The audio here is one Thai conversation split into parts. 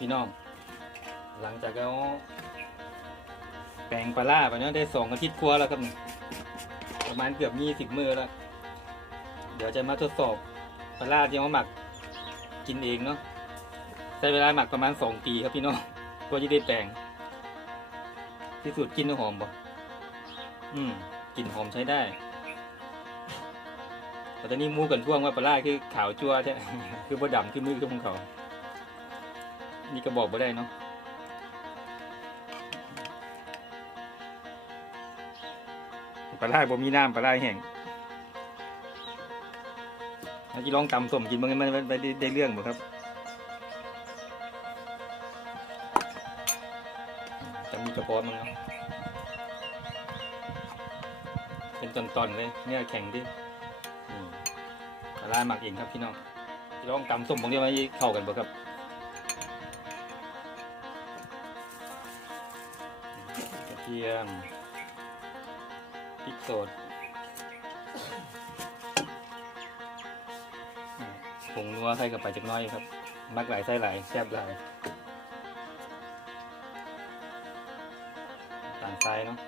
พี่น้อง หลังจากเอาแปลงปลาล่าไปเนาะได้สองอาทิตย์กว่าแล้วครับประมาณเกือบยี่สิบมือแล้ว เดี๋ยวจะมาทดสอบปลาล่าที่เอามาหมักกินเองเนาะใช้เวลาหมักประมาณสองปีครับพี่น้องกว่าจะได้แปลงที่สุดกินแล้วหอมบ่อืมกลิ่นหอมใช้ได้แต่ตอนนี้มูกันท่วงว่าปลาล่าคือขาวจั่วใช่คือบ่ดำคือมือคือของเขา นี่ก็บอกบ่ได้เนาะปลาล่าบ่มีน้ำปลาล่าแห้งเมื่อกี้ลองตำส้มกินมันมันมันได้ได้เรื่องบ่ครับจะมีกระเพาะมั้งเนาะเป็นตอนๆเลยเนี่ยแข็งดิปลาล่าหมักเองครับพี่น้องลองตำส้มบางทีมันเข้ากันบ่ครับ ทียมพริกสดผงนัวใส่กับไปจักน้อยครับมักหลายใส่หลายแซ่บหลายต่างไซส์เนาะ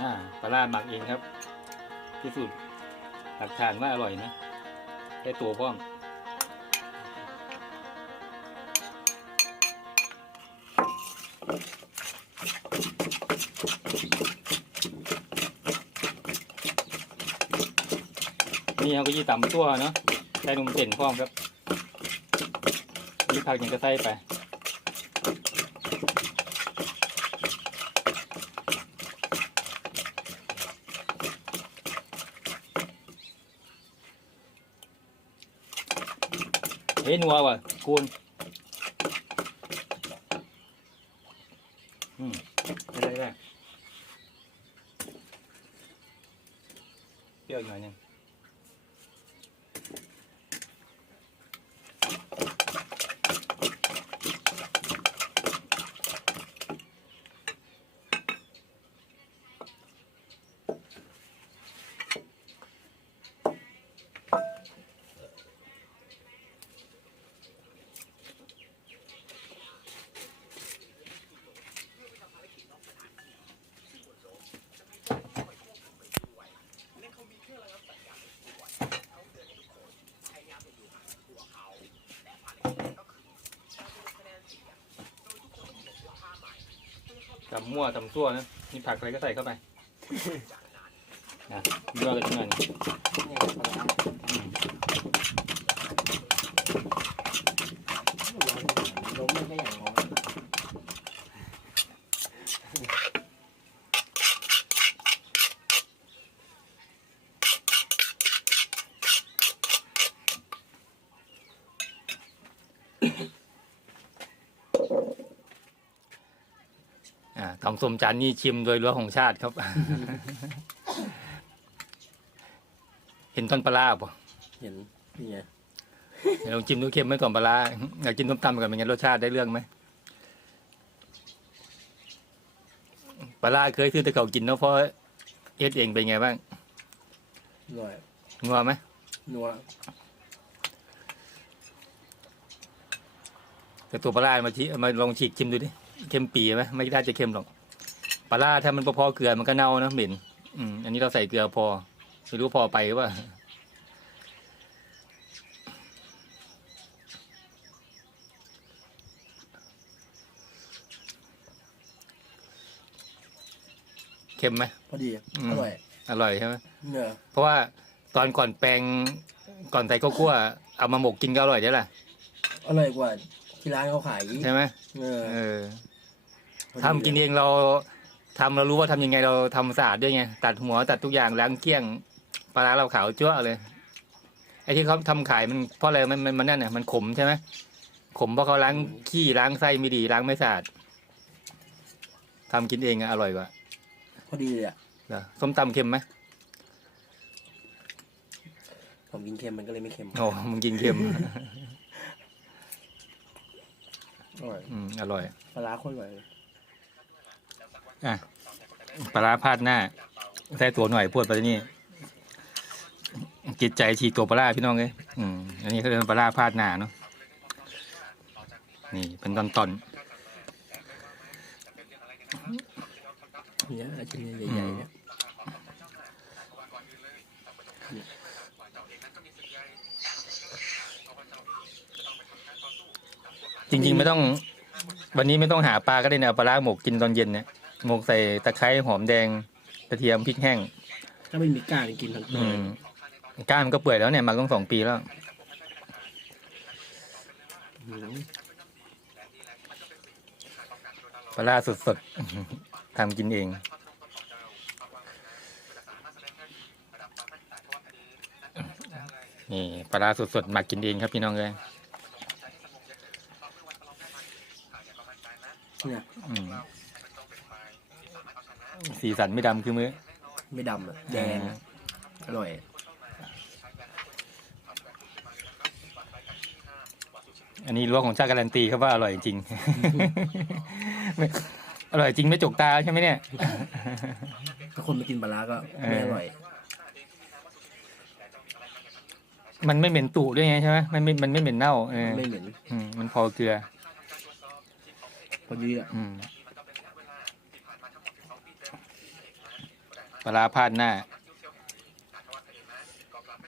อ่าปลาร้าหมักเองครับ พิสูจน์หลักฐานว่าอร่อยนะได้ตัวพร้อมนี่เขาก็ยี่ต่ำตัวเนาะใส่นมเส้นพร้อมครับ ผักยังก็ใส่ไป เฮ้ยนัวว่ะคุณอืมได้ได้เปรี้ยวอีกหน่อยนึง มั่วตำซั่วนะมีผักอะไรก็ใส่เข้าไปนะยั่วกันหน่อยนะอืมล้มไม่ได้อย่างน้อย อ่าทำส้มจานนี่ชิมโดยรั้วของชาติครับ เห็นต้นปลาร้าป่ะเห็นนี่ไงเดี๋ยวลองชิมดูเค็มไหมก่อนปลาร้าอยากกินต้มตำก่อนเป็นไงรสชาติได้เรื่องไหมปลาร้าเคยซื้อแต่เขากินเนาะเพราะเอ็ดเองเป็นไงบ้างหน่อยงัวไหมนัวแต่ตัวปลาร้ามาชิมาลองฉีกชิมดูดิเค็มปีไหมไม่ได้จะเค็มหรอก ปลาล่าถ้ามันพอเกลือมันก็เน่านะเหม็นอืมอันนี้เราใส่เกลือพอไม่รู้พอไปว่าเค็มไหมพอดีอร่อยอร่อยใช่ไหมเนี่ยเพราะว่าตอนก่อนแปลงก่อนใส่ข้าวคั่วเอามาหมกกินก็อร่อยได้ล่ะอร่อยกว่าที่ร้านเขาขายใช่ไหมเออทำกินเองเรา ทำเรารู้ว่าทำยังไงเราทำสะอาดด้วยไงตัดหัวตัดทุกอย่างล้างเกลี้ยงปลาร้าเราขาวจ้วะเลยไอ้ที่เขาทำขายมันเพราะอะไรมันมันมันนั่นเนี่ยมันขมใช่ไหมขมเพราะเขาล้างขี้ล้างไส้ไม่ดีล้างไม่สะอาดทำกินเองอะอร่อยกว่าพอดีเลยอะเหรอส้มตำเค็มไหมผมกินเค็มมันก็เลยไม่เค็มโอ้มึงกินเค็ม อร่อยอืมอร่อย ปลาร้าโคตรอร่อยเลย อะปลาร้าพาดหน้าใส่ตัวหน่อยพูดไปนี่จิตใจฉีกตัวปลาร้าพี่น้องเลยอืมอันนี้เขาเรียกว่าปลาร้าพาดหน้าเนาะนี่เป็นตอนตอนเนี่ยชิ้นใหญ่ๆเนี่ยๆจริงๆไม่ต้อง วันนี้ไม่ต้องหาปลาก็ได้นะเอาปลาร้าหมกกินตอนเย็นเนี่ย หมกใส่ตะไคร้หอมแดงกระเทียมพริกแห้ง ถ้าไม่มีก้านกินทั้งตัวอืมก้านมันก็เปื่อยแล้วเนี่ยหมักต้องสองปีแล้วอืมปลาร้าสดๆทำกินเองนี่ปลาร้าสดๆหมักกินเองครับพี่น้องเลยเนี่ยอืม สีสันไม่ดำคือมือไม่ดำอะแดงอะอร่อย อันนี้รั้วของชาติการันตีครับว่าอร่อยจริง ไม่อร่อยจริงไม่จกตาใช่ไหมเนี่ย ถ้าคนไม่กินปลาร้าก็ไม่อร่อย มันไม่เหม็นตุด้วยไงใช่ไหมมันไม่มันไม่เหม็นเน่าเออไม่เหม็นอืมมันพอเกลือ พอดีอะ อืม ปลาพาดหน้า